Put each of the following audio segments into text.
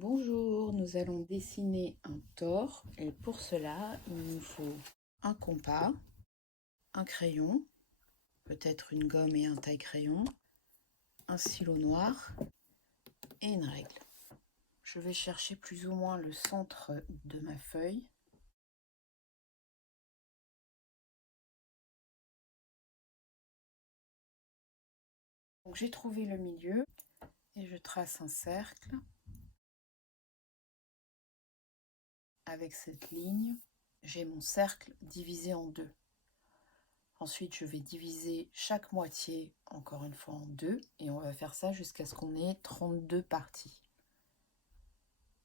Bonjour, nous allons dessiner un tore et pour cela, il nous faut un compas, un crayon, peut-être une gomme et un taille-crayon, un stylo noir et une règle. Je vais chercher plus ou moins le centre de ma feuille. Donc j'ai trouvé le milieu et je trace un cercle avec cette ligne. J'ai mon cercle divisé en deux. Ensuite, je vais diviser chaque moitié, encore une fois, en deux. Et on va faire ça jusqu'à ce qu'on ait 32 parties.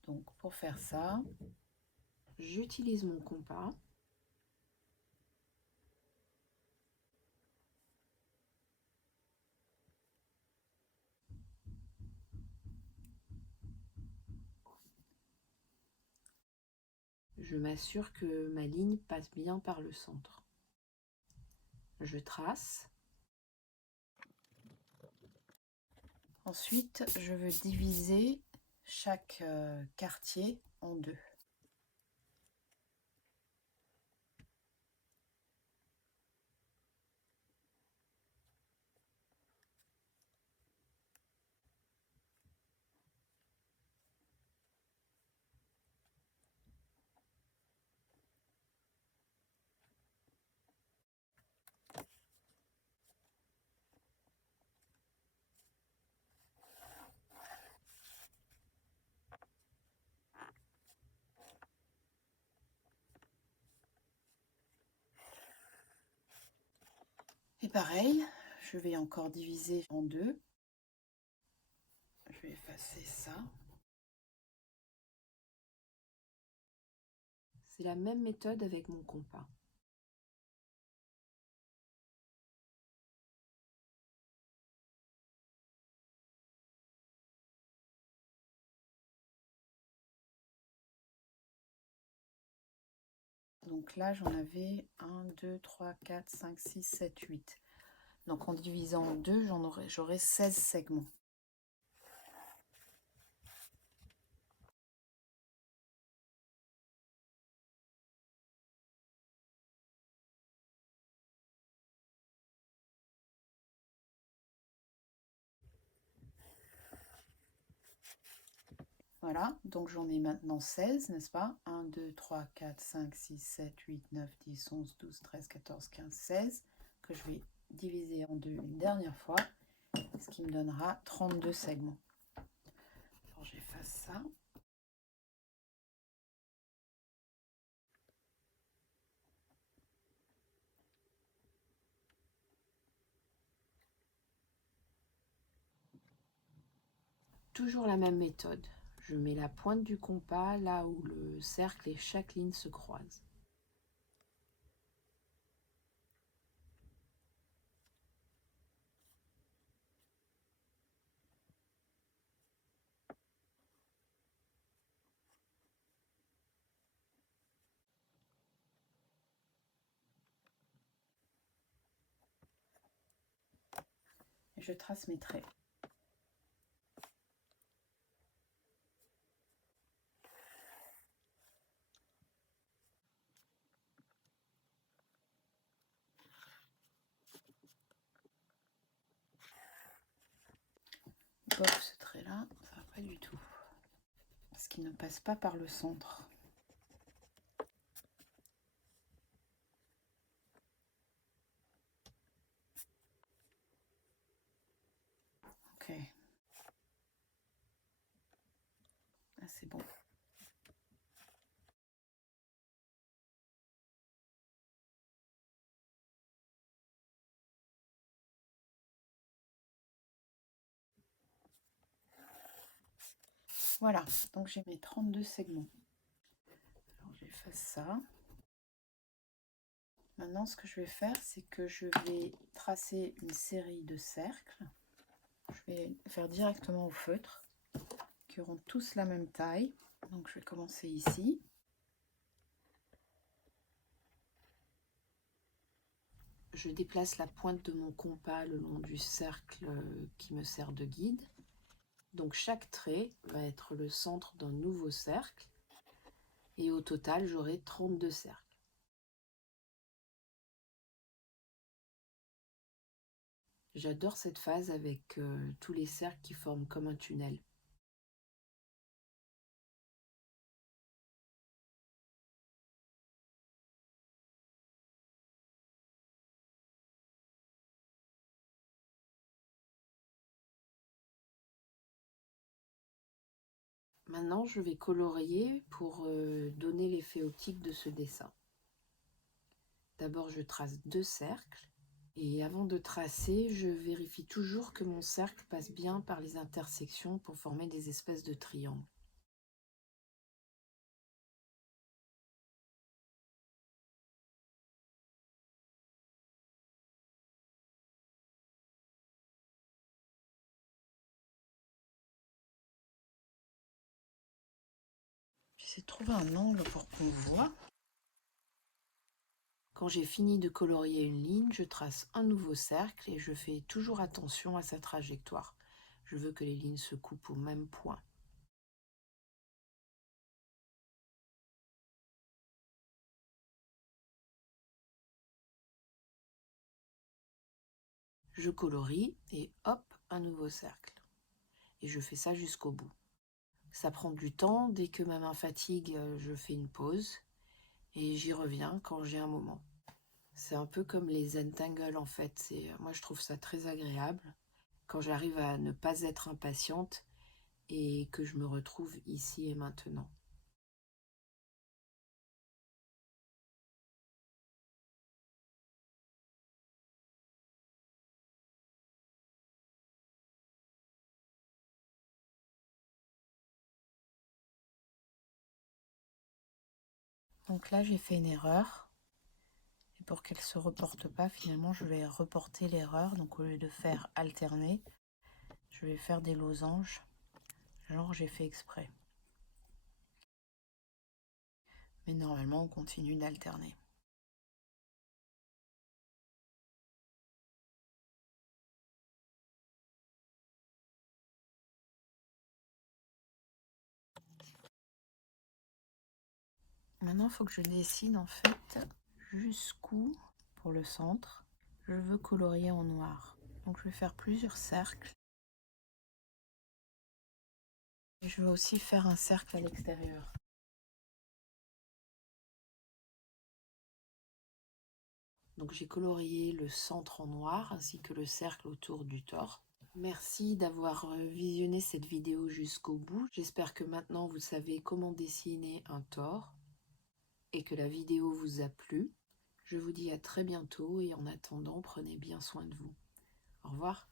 Donc, pour faire ça, j'utilise mon compas. Je m'assure que ma ligne passe bien par le centre. Je trace. Ensuite, je veux diviser chaque quartier en deux. Et pareil, je vais encore diviser en deux. Je vais effacer ça. C'est la même méthode avec mon compas. Donc là, j'en avais 1, 2, 3, 4, 5, 6, 7, 8. Donc en divisant en deux, j'aurai 16 segments. Voilà, donc j'en ai maintenant 16, n'est-ce pas? 1, 2, 3, 4, 5, 6, 7, 8, 9, 10, 11, 12, 13, 14, 15, 16, que je vais diviser en deux une dernière fois, ce qui me donnera 32 segments. Alors j'efface ça. Toujours la même méthode. Je mets la pointe du compas là où le cercle et chaque ligne se croisent. Et je trace mes traits. Bof, ce trait-là, ça va pas du tout. Parce qu'il ne passe pas par le centre. Ok. Ah, c'est bon. Voilà, donc j'ai mes 32 segments. Alors j'efface ça. Maintenant, ce que je vais faire, c'est que je vais tracer une série de cercles. Je vais faire directement au feutre, qui auront tous la même taille. Donc je vais commencer ici. Je déplace la pointe de mon compas le long du cercle qui me sert de guide. Donc chaque trait va être le centre d'un nouveau cercle et au total j'aurai 32 cercles. J'adore cette phase avec tous les cercles qui forment comme un tunnel. Maintenant, je vais colorier pour donner l'effet optique de ce dessin. D'abord, je trace 2 cercles. Et avant de tracer, je vérifie toujours que mon cercle passe bien par les intersections pour former des espèces de triangles. J'essaie de trouver un angle pour qu'on voit. Quand j'ai fini de colorier une ligne, je trace un nouveau cercle et je fais toujours attention à sa trajectoire. Je veux que les lignes se coupent au même point. Je colorie et hop, un nouveau cercle. Et je fais ça jusqu'au bout. Ça prend du temps, dès que ma main fatigue, je fais une pause et j'y reviens quand j'ai un moment. C'est un peu comme les Zentangle en fait, moi je trouve ça très agréable quand j'arrive à ne pas être impatiente et que je me retrouve ici et maintenant. Donc là j'ai fait une erreur. Et pour qu'elle ne se reporte pas, finalement je vais reporter l'erreur. Donc au lieu de faire alterner, je vais faire des losanges. Genre j'ai fait exprès. Mais normalement on continue d'alterner. Maintenant il faut que je décide en fait jusqu'où, pour le centre, je veux colorier en noir. Donc je vais faire plusieurs cercles. Et je vais aussi faire un cercle à l'extérieur. Donc j'ai colorié le centre en noir ainsi que le cercle autour du tore. Merci d'avoir visionné cette vidéo jusqu'au bout. J'espère que maintenant vous savez comment dessiner un tore et que la vidéo vous a plu. Je vous dis à très bientôt et en attendant, prenez bien soin de vous. Au revoir.